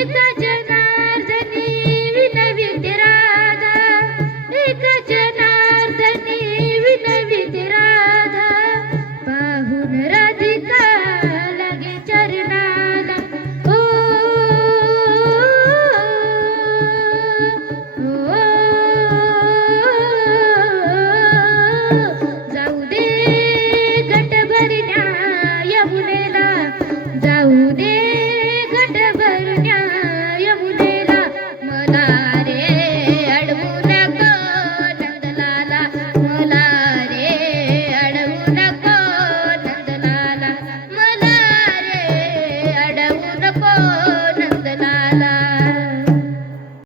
एका जनार्दनी विनवित राधा एका Tchau.